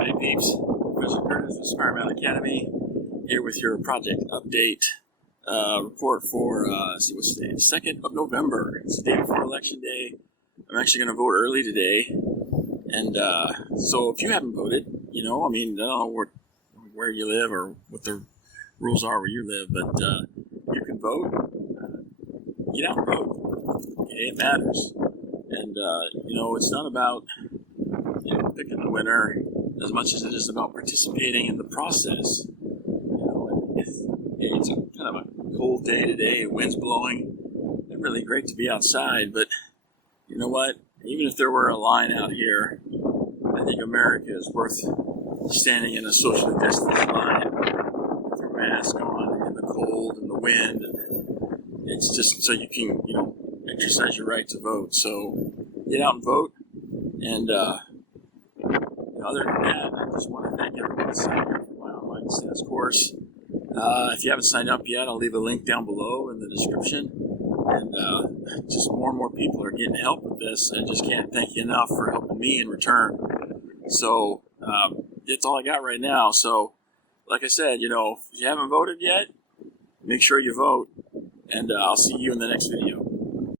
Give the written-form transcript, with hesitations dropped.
Hey peeps, Professor Curtis with Environmental Academy here with your project update report for, what's today? 2nd of November. It's the day before Election Day. I'm actually going to vote early today. And so if you haven't voted, I don't know where you live or what the rules are where you live, but you can vote. Get out and vote. It matters. And, it's not about picking the winner as much as it is about participating in the process. It's a kind of a cold day today, wind's blowing. It's really great to be outside, but you know what? Even if there were a line out here, I think America is worth standing in a socially distanced line with your mask on in the cold and the wind. And it's just so you can, exercise your right to vote. So get out and vote. And other than that, I just want to thank everyone for signing up for my online stats course. If you haven't signed up yet, I'll leave a link down below in the description. And just more and more people are getting help with this. I just can't thank you enough for helping me in return. So that's all I got right now. So like I said, if you haven't voted yet, make sure you vote. And I'll see you in the next video.